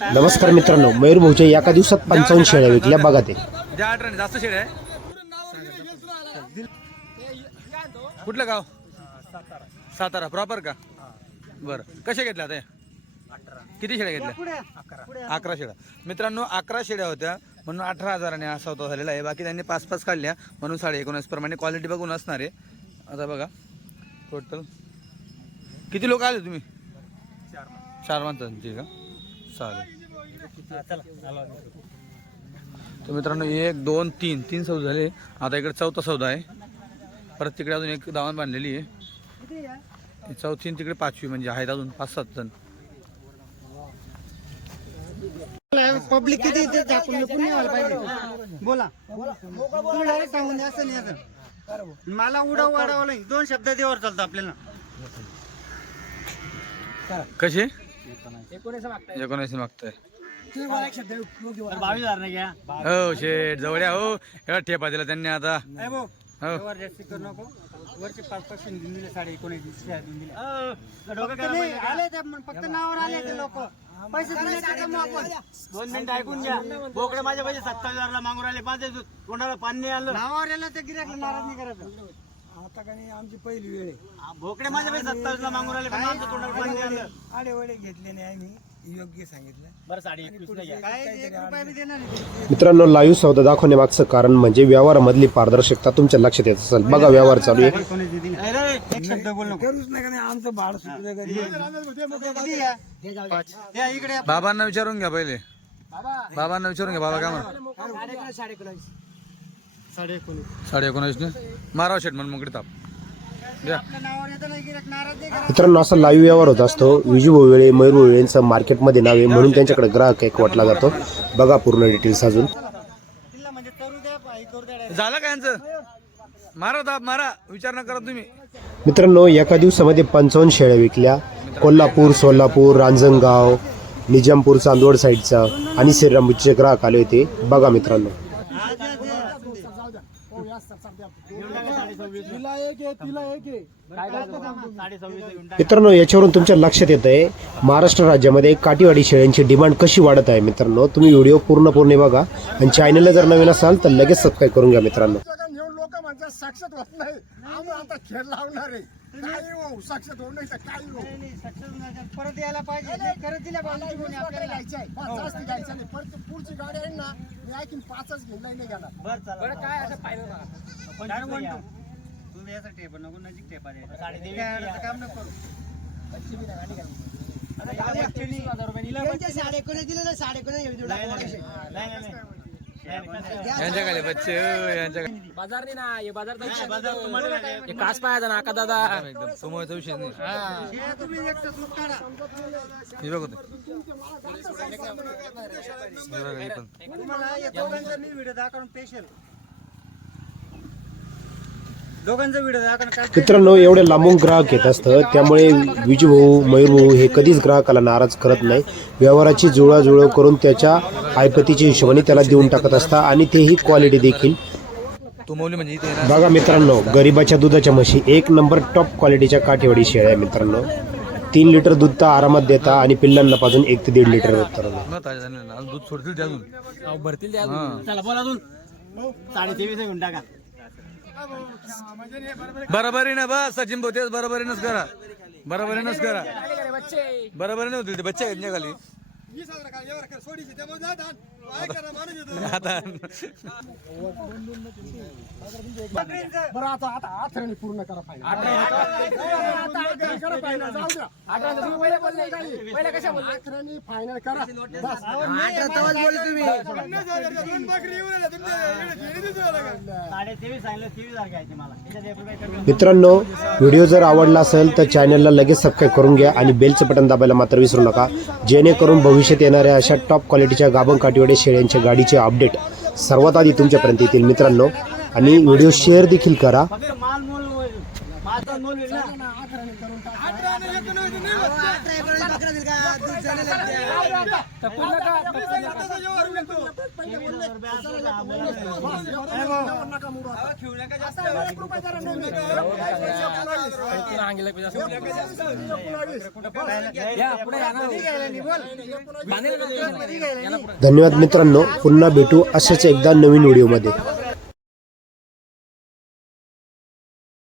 नमस्कार मित्रांनो मयूर भाऊच्या एका दिवसात पंचावन्न शेळ्या विकल्या. बघा ते. जास्त शेड आहे. कुठलं गाव? सातारा. प्रॉपर का? बरं. कशा घेतल्या आता किती शेळ्या घेतल्या? अकरा शेळ्या. मित्रांनो अकरा शेळ्या होत्या. म्हणून अठरा हजाराने असा होता झालेला आहे. बाकी त्यांनी पाच पाच काढल्या. म्हणून साडे एकोणीस प्रमाणे क्वालिटी बघून असणार आहे. आता बघा. टोटल किती लोक आले तुम्ही? चार माणसांची का चालेल तर मित्रांनो एक दोन तीन. तीन सौदा झाले. आता इकडे चौथा सौदा आहे. परत तिकडे अजून एक दावण बांधलेली आहे. चौथी तिकडे पाचवी म्हणजे आहेत अजून पाच सात जण. पब्लिक किती पाहिजे. बोला. डायरेक्ट सांगून द्या असं नाही मला उडाव वाढावं नाही. दोन शब्द देवर चालतं आपल्याला. कसे? एकोणीस मागताय. बावीस हजार नाही घ्या. हो शेठ जवळ्या हो. एवढा ठेपा दिला त्यांनी आता. हो. व्यवहार जास्ती करू नको. वरचे पाच पाचशे देऊन दिले साडे एकोणीस देऊन दिले फक्त आले ते नावावर आले ते लोक. पैसे ते दोन मिनिटं ऐकून घ्या. बोकडे माझ्या पाहिजे सत्तावीस हजारला मागून राहिले पाच कोणाला पाणी आलं? नावावर आलं तर गिरायक नाराज नाही करायचं. आता का नाही आमची पहिली वेळ आहे. बोकडे माझ्या पाहिजे सत्तावीस ला मागून राहिले पण आमच्या तोंडाला पाणी नाही आलं. आडे वडे घेतले नाही आम्ही. योग्य सांगितलं. बरं साडे एकवीस ला घ्या. काय एक रुपया बी देणार नाही मित्रांनो लाईव्ह सौदा दाखवण्यामागचं कारण म्हणजे व्यवहारामधली पारदर्शकता तुमच्या लक्षात येत असेल. बघा व्यवहार चालू आहे. कोणी दिली नाही. नाही रे, एक शब्द बोल नको. करूच नाही का नाही आमचं भाड सुटलं या. इकडे बाबांना विचारून घ्या पहिले. बाबांना विचारून घ्या बाबा काय म्हणा. साडे एकोणीस साडे माराव शेट ताप. द्या. मित्रांनो असा लाईव्ह व्यवहार होत असतो. विजू भाऊ मयूर भाऊ यांचं मार्केटमध्ये नाव आहे. म्हणून त्यांच्याकडे ग्राहक एक वाटला जातो. बघा पूर्ण डिटेल्स अजून. झालं का यांचं? मारा ताप मारा. विचार न करा तुम्ही. मित्रांनो एका दिवसामध्ये पंचावन्न शेळ्या विकल्या. कोल्हापूर सोलापूर रांजणगाव निजामपूर चांदवड साईडचा आणि श्रीरामपूरचे ग्राहक आले होते. बघा मित्रांनो साडे सव्वीस ला घेऊन टाक. मित्रांनो याच्यावरून तुमच्या लक्षात येत आहे महाराष्ट्र राज्यामध्ये काठीवाडी शेळ्यांची डिमांड कशी वाढत आहे मित्रांनो तुम्ही व्हिडिओ पूर्णपणे बघा आणि चॅनलला जर नवीन असाल तर लगेच सबस्क्राईब करून घ्या मित्रांनो लोक म्हणतात साक्षात होत नाही आम्ही आता खेळ लावणार आहे काही हो साक्षात होऊ नाही तर काही हो नाही, नाही, success नाही झालं. परत यायला पाहिजे करत दिल्या पाहिजे कोणी आपल्याला घ्यायचं आहे पाच जास्त घ्यायचं नाही परत पुढची गाडी आहे ना मी ऐकून पाचच घेऊन नाही घेणार बरं चला. काय असं पाहिलं ना पंचवीस ला घ्या. तुम्ही याचा टेप नको नजीक टेपा द्यायचा. काम नको नाही, नाही, नाही, नाही, नाही. बच्चे बाजार नाही ना हे बाजार नाही, बाजार नाही. कास पाहायचा ना का दादा. एकदम समोरचा विषय नाही. हे. तुम्ही एकटं दूध काढा. हे बघ. तुम्हाला या दोघांचा मी व्हिडिओ दाखवून स्पेशल दोघांचा व्हिडिओ दाखवून काय मित्रांनो एवढे लांबून ग्राहक येत असतं त्यामुळे विजू भाऊ मयूर भाऊ हे कधीच ग्राहकाला नाराज करत नाही. व्यवहाराची जुळाजुळव करून त्याच्या आयपतीच्या हिशोबाने त्याला देऊन टाकत असता आणि तेही क्वालिटी देखील. म्हणजे इथे आहे ना बघा मित्रांनो गरिबाच्या दुधाच्या म्हशी एक नंबर टॉप क्वालिटीच्या काठीवाडी शेळ्या आहे मित्रांनो. तीन लिटर दूध तर आरामात देता आणि पिल्लांना पाजून एक ते दीड लिटर दूध सोडतील बरोबरीनं बस सचिन भाऊ तेच बरोबरीनच करा. बरोबरीनच करा. बरोबरीने होतील ते बच्चे आहेत खाली वीस हजार काय एवढं कर, सोडीचे त्यामुळे जा. काय करा, माणूस येतो. बरं आता आता पूर्ण करा फायनल फायनल करा मित्रांनो व्हिडिओ जर आवडला असेल तर चॅनलला लगेच सबस्क्राईब करून घ्या आणि बेलचं बटन दाबायला मात्र विसरू नका. जेणेकरून भविष्यात येणाऱ्या अशा टॉप क्वालिटीच्या गाभण काठीवाडे शेळ्यांच्या गाडीचे अपडेट सर्वात आधी तुमच्यापर्यंत येतील मित्रांनो. आणि व्हिडिओ शेअर देखील करा. आता मोल होईल ना धन्यवाद मित्रांनो. पुन्हा भेटू अशाच एकदा नवीन व्हिडिओमध्ये.